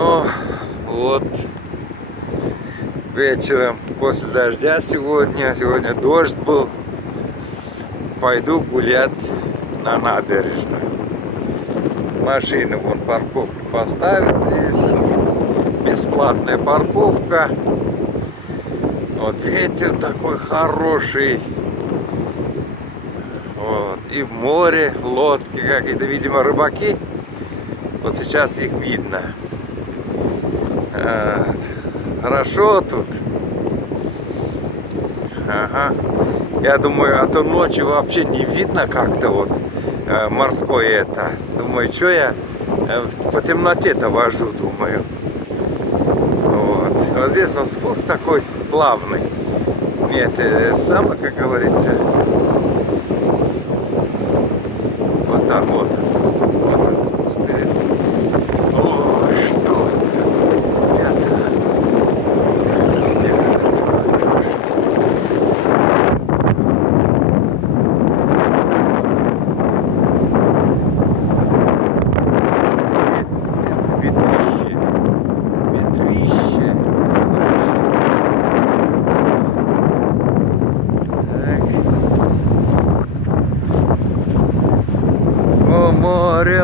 Ну, вот вечером после дождя сегодня дождь был, пойду гулять на набережную. Машину вон парковку поставил здесь, бесплатная парковка. Вот ветер такой хороший. Вот. И в море лодки какие-то, видимо, рыбаки. Вот сейчас их видно. Хорошо тут. Ага. Я думаю, а то ночью вообще не видно как-то вот морское это. Думаю, что я по темноте-то вожу, думаю. Вот. Вот здесь вот спуск такой плавный. Нет, самое, как говорится, вот так вот. Вот он спускается. О, что?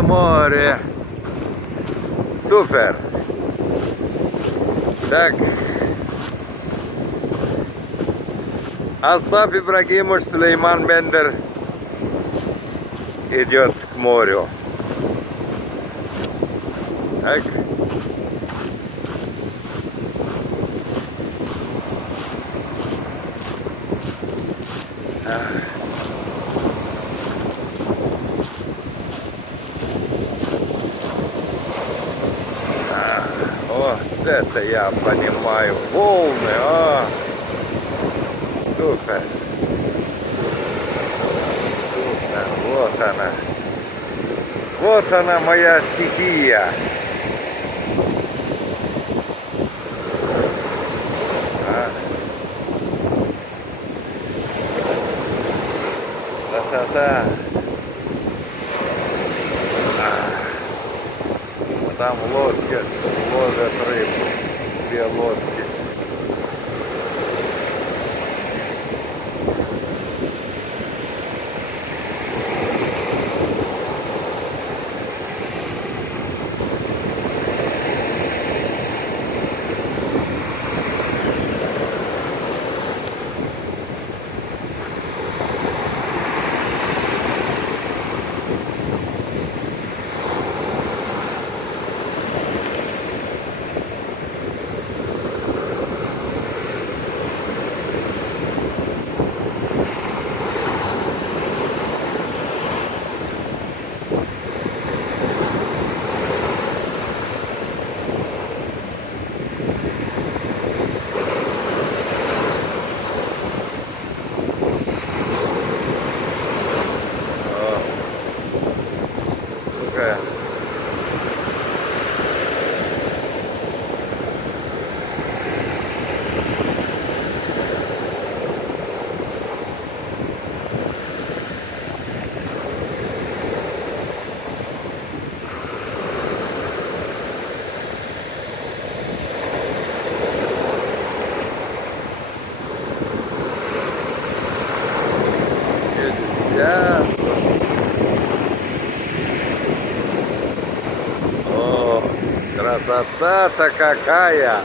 Море. Супер. Так. Астаф Ибрагимович Сулейман Бендер идет к морю. Так. Вот это я понимаю. Волны, супер. Супер. Вот она. Вот она, моя стихия. Да-да-да. Там лодки ловят рыбу. Две лодки. О, красота-то какая!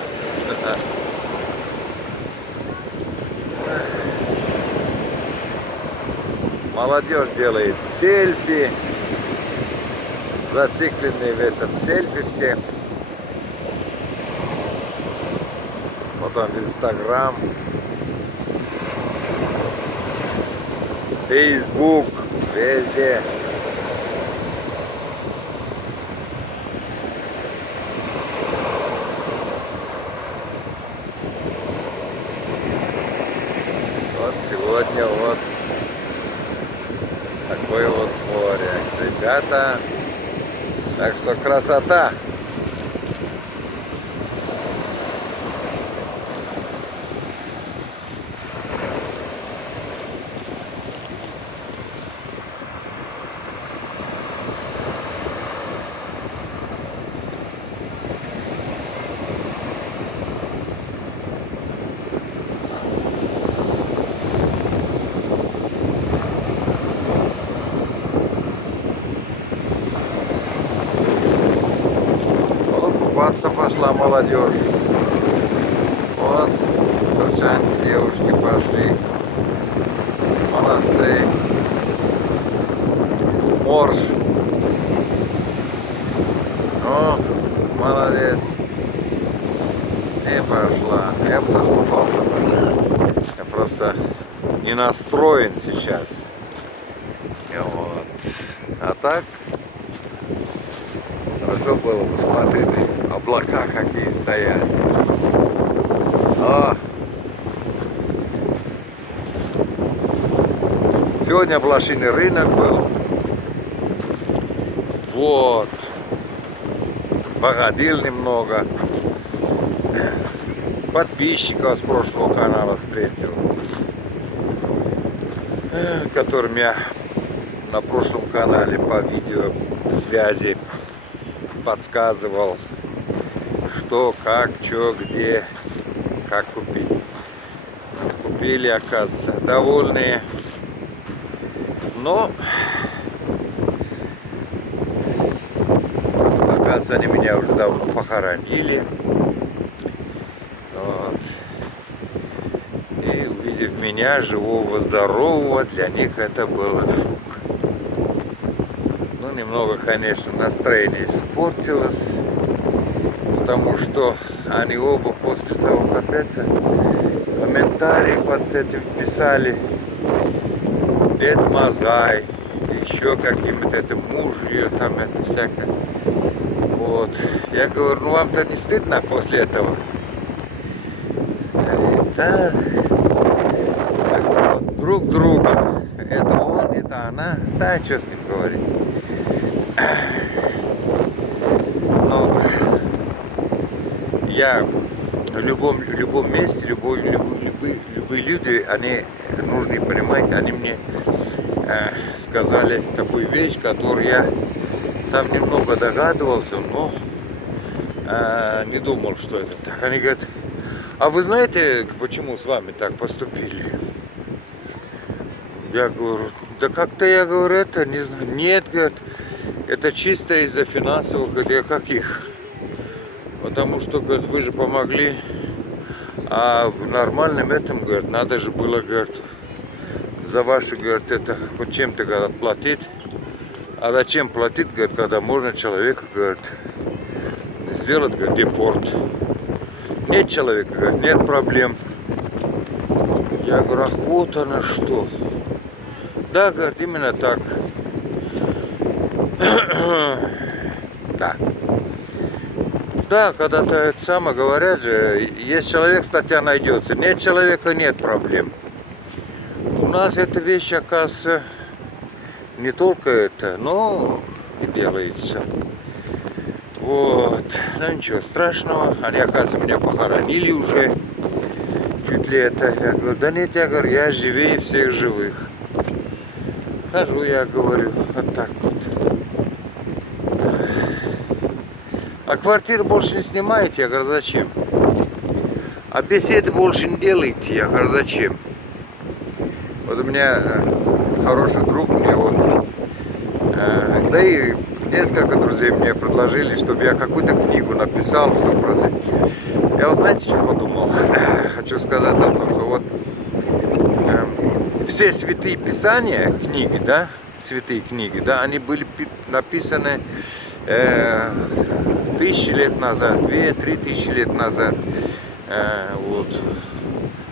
Молодежь делает сельфи, зацикленные в этом сельфи все. Потом в Инстаграм, Фейсбук, везде. Вот сегодня вот такое вот море, ребята. Так что красота. пошла молодежь. Вот, девчонки, девушки пошли. Молодцы. Морж. О, молодец. И пошла. Я бы тоже попался. Я просто не настроен сейчас. И вот. А так, хорошо было посмотреть, облака какие стоят. О! Сегодня блошиный рынок был. Вот. Погодил немного. Подписчиков с прошлого канала встретил, которым я на прошлом канале по видеосвязи подсказывал, что, как, что, где, как купить. Купили, оказывается, довольные. Но, оказывается, они меня уже давно похоронили. Вот. И увидев меня, живого, здорового, для них это было шок. Ну, немного, конечно, настроение испортилось, потому что они оба после того, как это, комментарии под этим писали: Дед Мазай, еще каким-то это мужья, там это всякое. Вот. Я говорю, ну вам-то не стыдно после этого? Так, вот, друг друга. Это он, это она. Да, что с ним говорить. Но я в любом месте, любые люди, они нужны, понимаете, они мне сказали такую вещь, которую я сам немного догадывался, но не думал, что это так. Они говорят, а вы знаете, почему с вами так поступили? Я говорю, да как-то я говорю, это не знаю. Нет, говорят, это чисто из-за финансовых, говорят, каких? Потому что, говорят, вы же помогли, а в нормальном этом, говорят, надо же было, говорят, за ваши, говорят, это хоть чем-то, говорят, платить. А зачем платить, говорят, когда можно человека, говорят, сделать, говорят, депорт. Нет человека, говорят, нет проблем. Я говорю, ах, вот она что. Да, говорит, именно так. Да. Да, когда-то это самое говорят же, есть человек, статья найдется. Нет человека, нет проблем. У нас эта вещь, оказывается, не только это, но и делается. Вот. Ну ничего страшного. Они, оказывается, меня похоронили уже. Чуть ли это. Я говорю, да нет, я говорю, я живее всех живых. Хожу, я говорю, вот так вот. А квартиру больше не снимаете? Я говорю, зачем? А беседы больше не делаете? Я говорю, зачем? Вот у меня хороший друг, мне вот, да и несколько друзей мне предложили, чтобы я какую-то книгу написал, чтобы просто... Я вот, знаете, что подумал? Хочу сказать о том, что вот все святые писания, книги, да, святые книги, да, они были написаны 1000 лет назад, 2-3 тысячи лет назад. Вот.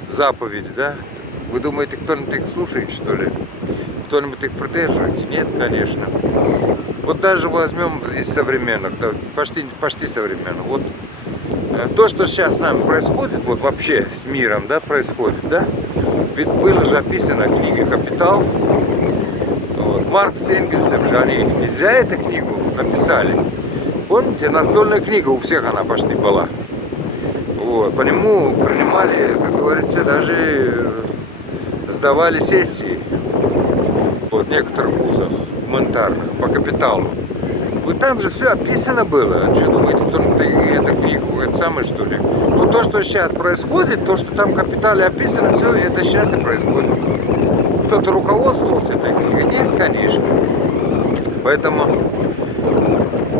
Заповеди, да? Вы думаете, кто-нибудь их слушает, что ли? Кто-нибудь их придерживается? Нет, конечно. Вот даже возьмем из современных, да, почти современных. Вот то, что сейчас с нами происходит, вот вообще с миром, да, происходит, да? Ведь было же описано в книге «Капитал». Вот. Маркс с Энгельсом же, они не зря эту книгу написали. Помните, настольная книга у всех она почти была. Вот. По нему принимали, как говорится, даже сдавали сессии. Вот, в некоторых вузах гуманитарных по «Капиталу». Вот там же все описано было. Что думаете, кто-то эту книгу, это самое, что ли? Вот то, что сейчас происходит, то, что там в «Капитале» описано, все это сейчас и происходит. Кто-то руководствовался этой книгой? Нет, конечно. Поэтому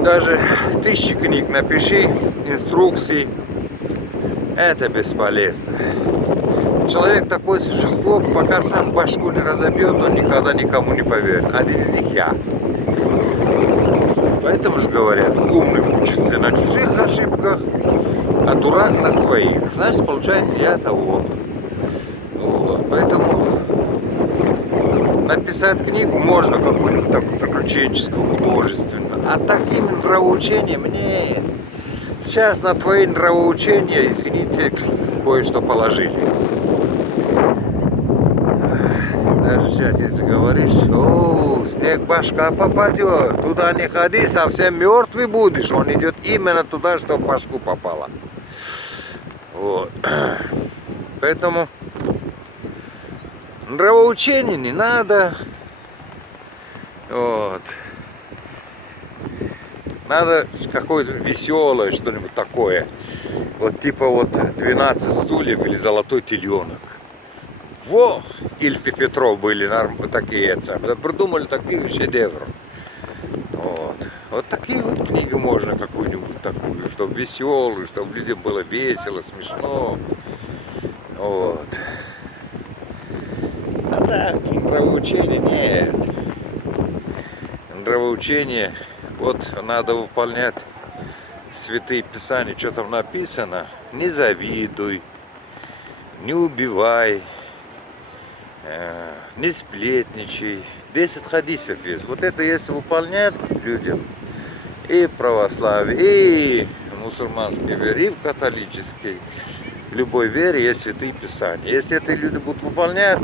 даже 1000 книг напиши, инструкций, это бесполезно. Человек такое существо, пока сам башку не разобьет, он никогда никому не поверит. Один из них я. Поэтому же говорят, умный учится на чужих ошибках, а дурак на своих. Значит, получается, я того. Вот. Поэтому написать книгу можно какую-нибудь такую приключенческую, художественную. А таким нравоучением нет. Сейчас на твои нравоучения, извините, кое-что положили. Даже сейчас, если говоришь, о, снег башка попадет, туда не ходи, совсем мертвый будешь. Он идет именно туда, что в башку попало. Вот. Поэтому нравоучения не надо. Вот. Надо какое-то веселое, что-нибудь такое. Вот типа вот 12 стульев или золотой теленок. Во! Ильф и Петров были такие, придумали такие шедевры. Вот. Вот такие вот книги можно какую-нибудь такую, чтобы веселую, чтобы людям было весело, смешно. Вот. А так, нравоучения нет. Нравоучение, вот надо выполнять святые писания, что там написано. Не завидуй, не убивай, не сплетничай. 10 хадисов есть. Вот это если выполнять людям и в православии, и в мусульманской вере, и в католической, в любой вере есть святые писания. Если это люди будут выполнять,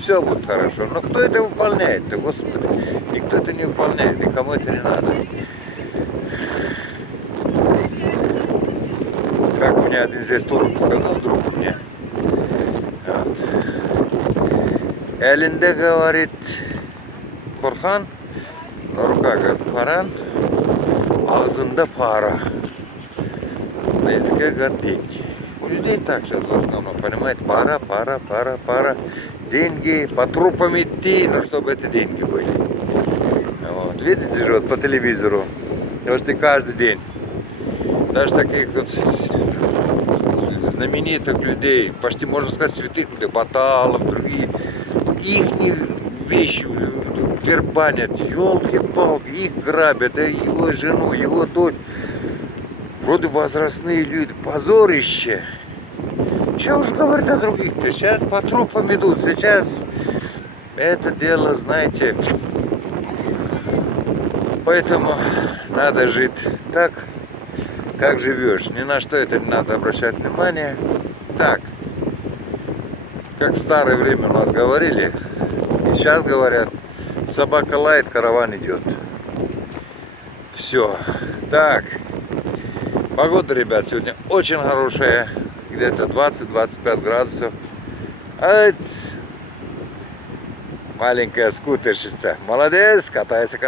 все будет хорошо. Но кто это выполняет-то, Господи? Никто это не выполняет, никому это не надо. Как мне один здесь турок сказал, друг мне. Вот. Элinde, говорит, Корхан, на руках, говорит, Коран, ağzında para. На языке, говорит, деньги. У людей так сейчас в основном, понимаете, пара, деньги, по трупам идти, но чтобы это деньги были. Вот. Видите же, вот по телевизору, почти каждый день, даже таких вот знаменитых людей, почти можно сказать святых людей, Баталов, другие, их вещи дербанят, елки-палки, их грабят, да его жену, его дочь. Вроде возрастные люди, позорище. Чего уж говорить о других-то? Сейчас по трупам идут, сейчас это дело, знаете, поэтому надо жить так, как живешь. Ни на что это не надо обращать внимание. Так, как в старое время у нас говорили, и сейчас говорят, собака лает, караван идет. Все. Так. Погода, ребят, сегодня очень хорошая, где-то 20-25 градусов. А маленькая скутерщица. Молодец, катайся.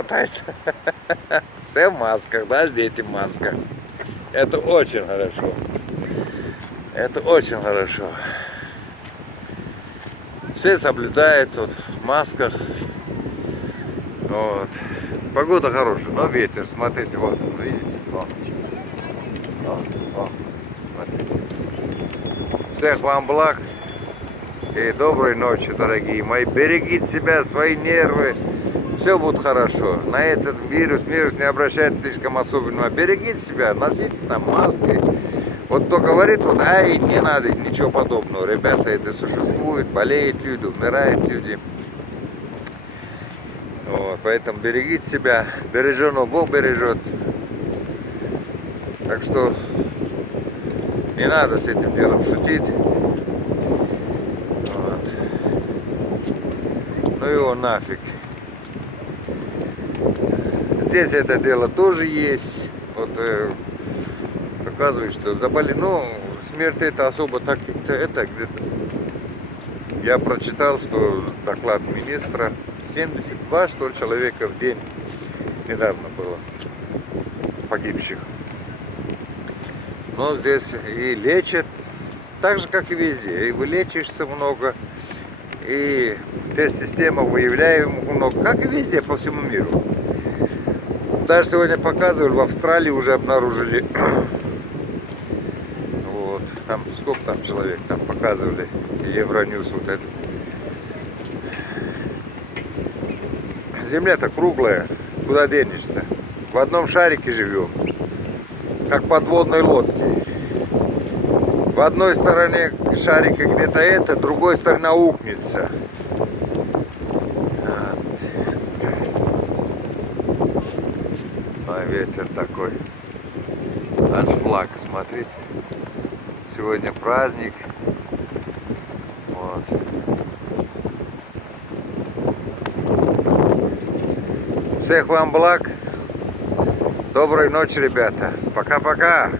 Все в масках, даже дети в масках. Это очень хорошо. Это очень хорошо. Все соблюдают вот, в масках. Вот. Погода хорошая, но ветер, смотрите, вот, видите. Вот. Смотрите. Всех вам благ и доброй ночи, дорогие мои. Берегите себя, свои нервы. Все будет хорошо. На этот вирус не обращайте слишком особенного. Берегите себя, носите там маски. Вот кто говорит, вот, ай, не надо, ничего подобного. Ребята, это существует, болеют люди, умирают люди. Вот, поэтому берегите себя. Береженого Бог бережет. Так что не надо с этим делом шутить. Вот. Ну его нафиг. Здесь это дело тоже есть. Вот показывает, что заболели. Ну, смерть это особо так это где-то. Я прочитал, что доклад министра 72, что ли, человека в день недавно было погибших. Но здесь и лечат, так же, как и везде. И вылечишься много, и тест-система выявляем много, как и везде по всему миру. даже сегодня показывали, в Австралии уже обнаружили. Вот. Там сколько там человек там показывали. Евроньюз вот это. Земля-то круглая. Куда денешься? В одном шарике живем. Как подводной лодке. В одной стороне шарика где-то это, в другой стороне аукнется. А ветер такой. Наш флаг, смотрите. Сегодня праздник. Вот. Всех вам благ. Доброй ночи, ребята. Пока-пока.